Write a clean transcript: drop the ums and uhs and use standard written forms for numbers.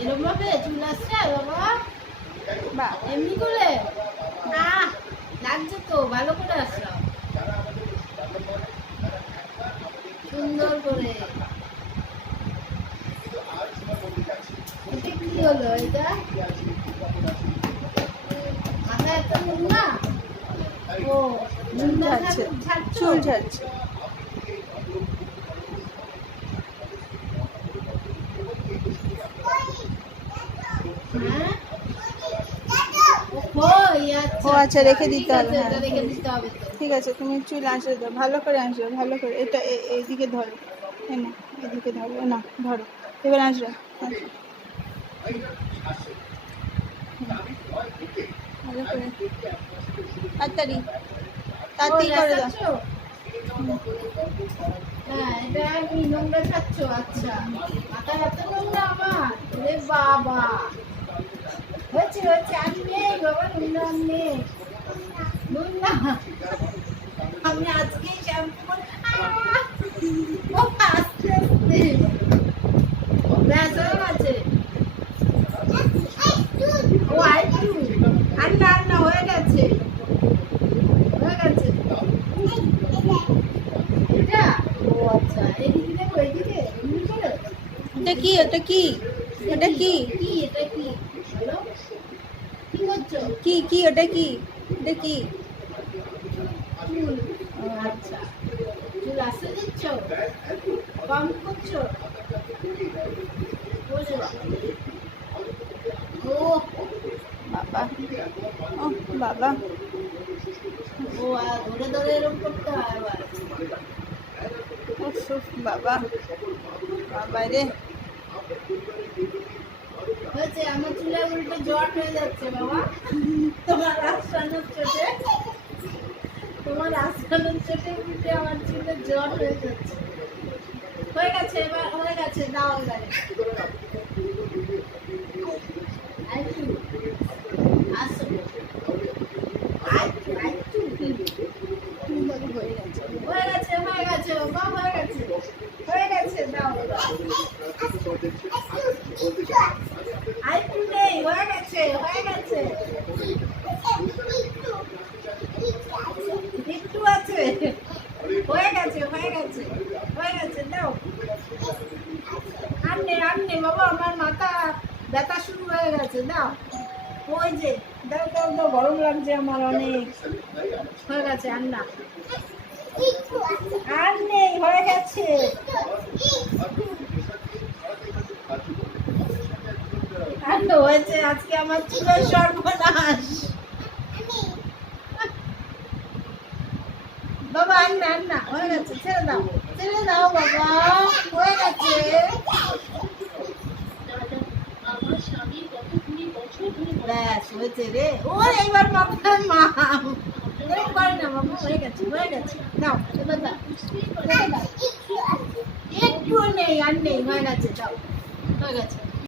এরকম ভাবে চুল আসছে বাবা? বা এমনি করে লাগছে তো, ভালো করে আসলাম সুন্দর করে। এটা কি হলো? এটা মাথায় একটা নুন না? ও চুল ঝাড়ছে, চুল ঝাড়ছে। হ্যাঁ ও আচ্ছা, রেখে দিতে হবে। এটা হ্যাঁ রেখে দিতে হবে তো। ঠিক আছে, তুমি চুল আসে দাও, ভালো করে আসবে, ভালো করে। এটা এইদিকে ধরো, না এদিকে ধরো, না ধরো, এবার আসবে, আসবে ভালো করে, তাড়াতাড়ি তাড়াতাড়ি করে দাও। হ্যাঁ, এটা আমি নোংরা খাচ্ছ? আচ্ছা, মাথায় এত নোংরা আমার? রে বাবা, হয়েছে হয়েছে, আর নেই বাবা, নোংরা আর নেই, নোংরা। আমি আজকেই শ্যাম্পু করে আস্তে আস্তে ব্যাস হয়ে গেছে। ও আরেকটু, আর না আর না, হয়ে গেছে হয়ে গেছে। এটা ও আচ্ছা, এদিকে দেখো, এদিকে এমনি করে। এটা কি? ওটা কি? ওটা কি? কি এটা কি? বলো, কি করছো? কি কি ওটা কি? এটা কি? চুল। ও আচ্ছা, চুল আসতে দিচ্ছ, কম করছো? ওরে বাবা। ও বাবা, ও বাবা, ও ধরে ধরে এরকম করতে হয় আবার। উফ উফ, বাবা, বাবা রে। হয়েছে, আমার চুলে উল্টে জট হয়ে যাচ্ছে বাবা। তোমার আসানোর চোটে, তোমার আসানোর চোটে উল্টে আমার চুলে জট হয়ে যাচ্ছে। হয়ে গেছে, এবার হয়ে গেছে, দাও এবারে। আরেকটু, আসো, আরেকটু আরেকটু। হয়ে গেছে। হয়ে গেছে হয়ে গেছে বাবা, হয়ে গেছে হয়ে গেছে, দাও এবার। আরেকটু নেই, হয়ে গেছে হয়ে গেছে, একটু আছে, হয়ে গেছে হয়ে গেছে হয়ে গেছে, দাও। আর নেই বাবা, আমার মাথা ব্যথা শুরু হয়ে গেছে, দাও। ওই যে, দাও দাও দাও, গরম লাগছে আমার অনেক। হয়ে গেছে, আর না, আর নেই, হয়ে গেছে। আর তো হয়েছে, আজকে আমার চুলের সর্বনাশ বাবা। আর না, হয়ে গেছে, ছেড়ে দাও বাবা, হয়ে গেছে। ব্যাস হয়েছে রে, ওর এইবার মাথায় মাম এরকম করে না বাবা, হয়ে গেছে দাও এবার, দাও একটু নেই, আর নেই, হয়ে গেছে, দাও, হয়ে গেছে।